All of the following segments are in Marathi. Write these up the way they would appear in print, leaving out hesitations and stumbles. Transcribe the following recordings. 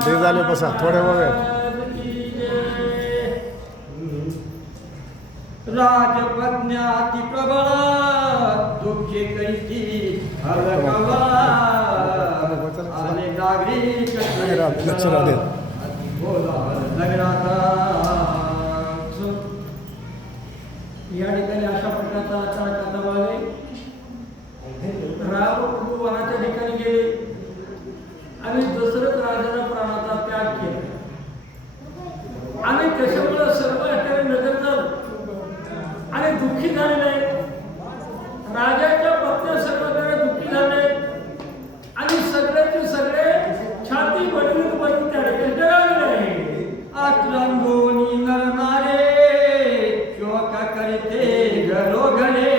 ते झाले बसा थोड्या वेळ राजपज्ञाती प्रबळ दुःखे कैसी हलकवा आले नागरिक लक्ष राहते नगराचा या ठिकाणी अशा प्रकारचा आचार करता आले राम प्रभू वनाच्या ठिकाणी गेले आणि दशरथ राजाने प्राणाचा त्याग केला आणि त्याच्यामुळे सर्व ठिकाणी नजर झालं आणि दुःखी झालेले आहे राजाच्या पत्नी सर्वकडे दुःखी झाले आणि सगळ्याचे सगळे छाती बडवीत त्या ठिकाणी जगालेले आहे आक्रंदोनी नरनारे शोक करीते घरोघरे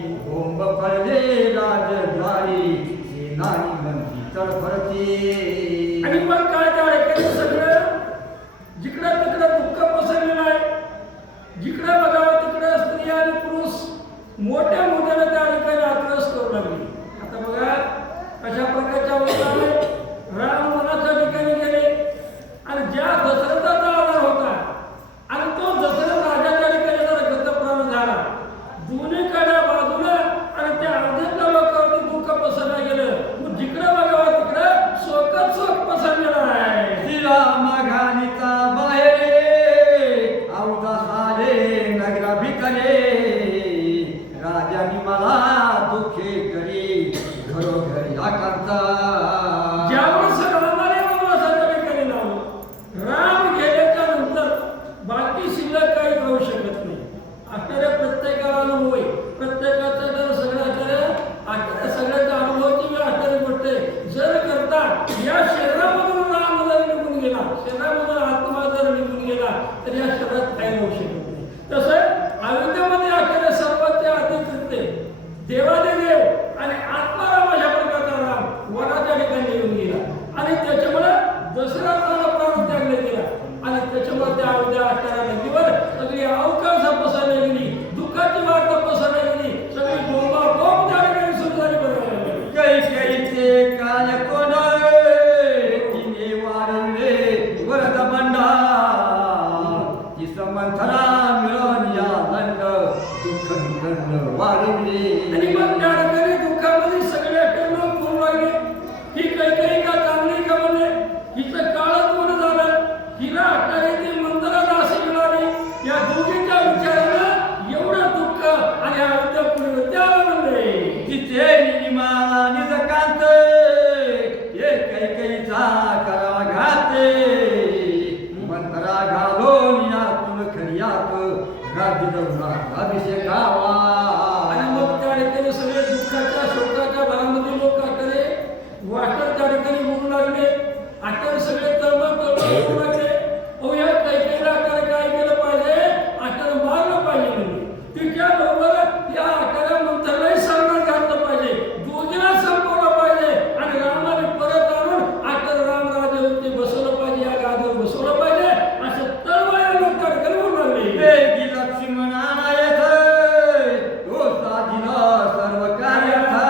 बोंब पडले राजद्वारी सेनानी मंत्री तडफडते आणि मग काय त्या ठिकाणी सगळं जिकडं तिकडं दुःख पसरलेलं आहे जिकडे बघावं तिकडे स्त्री आणि पुरुष मोठ्या मोठ्याने त्या ठिकाणी आक्रस करू लागले आता बघा अशा प्रकारच्या अवस्था राम वनाच्या ठिकाणी गेले आणि ज्या दशरथाचा आधार होता आणि तो दशरथ राजाच्या ठिकाणी जर गतप्राण झाला दोन्हीकडे बाजूला आणि त्या अर्ध्यातल्या लोकांवरती दुःख पसरलं गेलं मग जिकडे बघावं तिकडे शोकच शोक पसरलेला आहे श्रीराम घालीचा बाहेर नगरा भिकले राजानी मला दुःखे करी घरोघरी आकारता ज्यावेळेस रामाने वनवासाच्या ठिकाणी लावलं राम गेल्याच्या नंतर बाकी शिल्लक काही राहू शकत नाही आश्चर्य प्रत्येकाला अनुभव आहे प्रत्येकाचा जर सगळं आश्चर्य सगळ्याच्या अनुभवाची आश्चर्य गोष्ट आहे जर करता या शरीरामधून राम जर निघून गेला शरीरामधून आत्मा जर निघून गेला तर या शरीरात काही होऊ शकत नाही तसं अयोध्येमध्ये आखेले सर्वांचे अधिकृत देवादेव आणि आत्माराम अशा प्रकारचा राम वनाच्या ठिकाणी येऊन गेला आणि त्याच्यामुळे दशरथाला प्राण त्यागले गेला आणि त्याच्यामुळे त्या अयोध्या असणाऱ्या नदीवर सगळी अवकाश पसरली गेली दुःखाची वार्ता पसरली गेली सगळी बोंबा बोंब त्या ठिकाणी सुरू झाली बरोबर कैकेयीचे काय कोण तिने वाढवले वरद ती समंथरा मिळून या लंक दुःख वाढवले आणि मग त्या ठिकाणी दुःखामध्ये सगळे लोक बोलू लागले ही कैकेयी का चांगली का म्हणे हिचं काळच मोठं झालं हिला अट्टाने ती मंदिरात असे मिळाले या दोघींच्या विचारानं एवढं दुःख आणि अयोध्या पुढे त्याला म्हणले तिथे निमाला निजकांत हे कैकेयीचा करावा घाते मंतरा घालून या तुला खरियात अभिषेकावा आणि मग त्या ठिकाणी सगळे दुःखाच्या शोकाच्या भरामध्ये लोक आकडे वाटर त्या ठिकाणी बोलू लागले आटर सगळे तळमळ बोलू लागले अहो या कैकेयीला काय केलं पाहिजे आटर मारलं पाहिजे म्हणजे तिच्या बरोबर या आटाला मंत्रालाही सामना घातलं पाहिजे दोघीला संपवलं पाहिजे आणि रामाने परत आणून आटर रामराजावरती बसवलं पाहिजे या गादीवर बसवलं पाहिजे असं तळमळ लोक त्या ठिकाणी बोलू लागले लक्ष्मणाला येत तो साधीला सर्व कार्याचा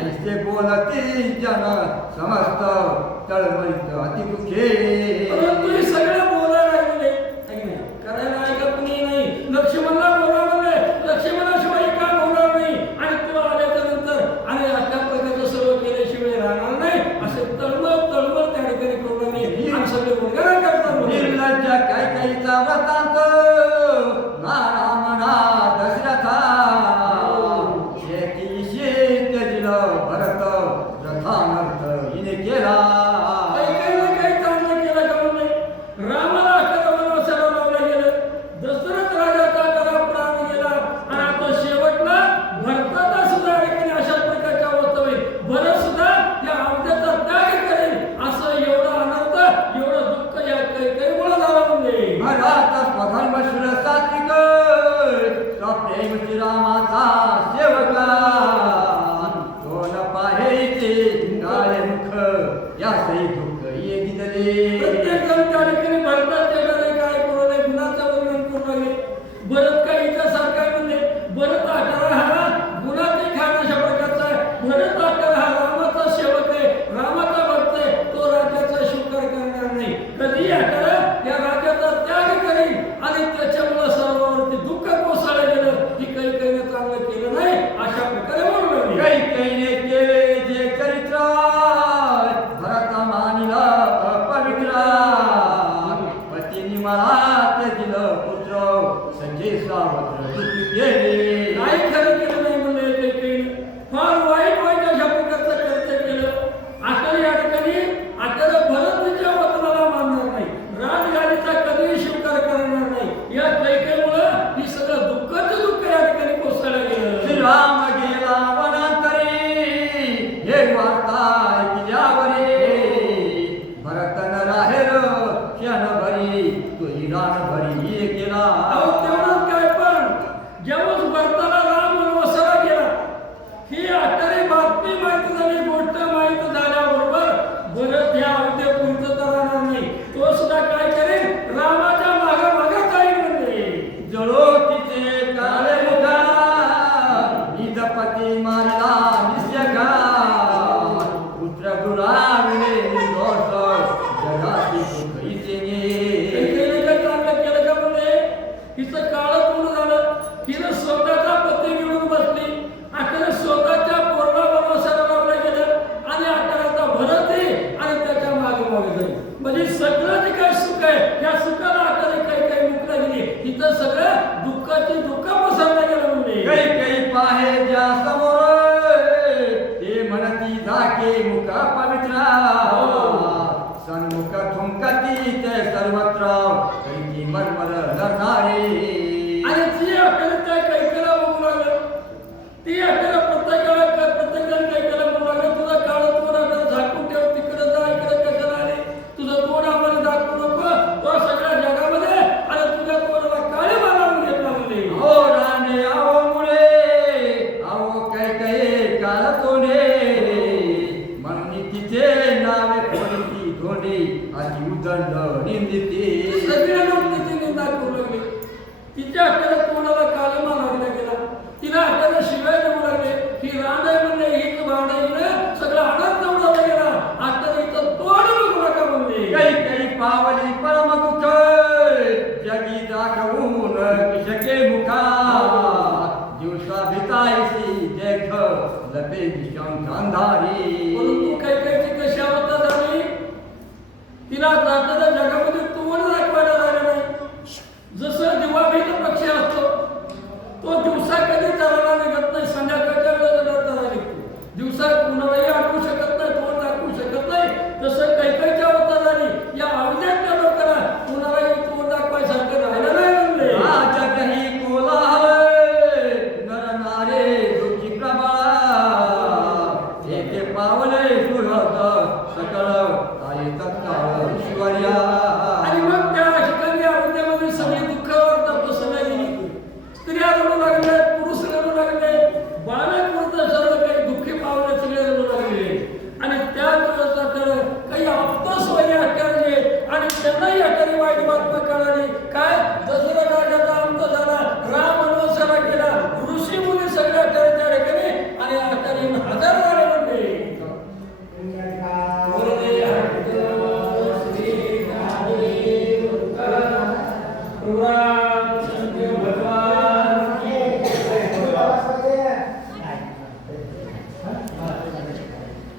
ऐसे बोलते जन समस्त तळमळीत अति दुःखे परंतु सगळे बोलायला लागले करायला ऐका कुणी नाही लक्ष्मणला बोलावले लक्ष्मणाशिवाय का बोलणार नाही आणि तो आल्याच्या नंतर आणि अशा प्रकारचं सर्व केल्याशिवाय राहणार नाही असे तळमळ त्या ठिकाणी करू लागले आणि सगळे बोलगारा करतात निर्लज्जा काय काहीचा व्रतांत नारामणा दशरथा शेतीशी त्यजिलं भरत रथानर्थ हिने केला काही चांगलं ती आपल्याला प्रत्येक जण काय केलं म्हणून लागलं तुझा काळ तोंड आपल्याला झाकून ठेव तिकडे जा इकडे कशाला आले तुझं तोंड आम्हाला दाखवू नको तो सगळ्या जगामध्ये आणि तुझ्या तोंडाला काळे मारावून घेत लागले हो राणे आहो मुळे आहो काय काळ तोंडे म्हणून तिचे नावे कोणती धोंडे आधी उदंड निंदिते सगळे लोक तिची निंदा करू लागले तिच्या आपल्याला तोंडाला काळे मारायला गेला तिला आपल्याला शिवाय देऊ लागले ही रांड आहे म्हणले हीच भांड आहे सगळं हातात जवळला गेला आता इथं तोंड बघू नका म्हणले काही पावली परम दुःख जगी दाखवून किशके मुखा दिवसा भितायसी देख लपे दिशांत अंधारी परंतु काही ती कशी अवस्था झाली तिला जाताना जगामध्ये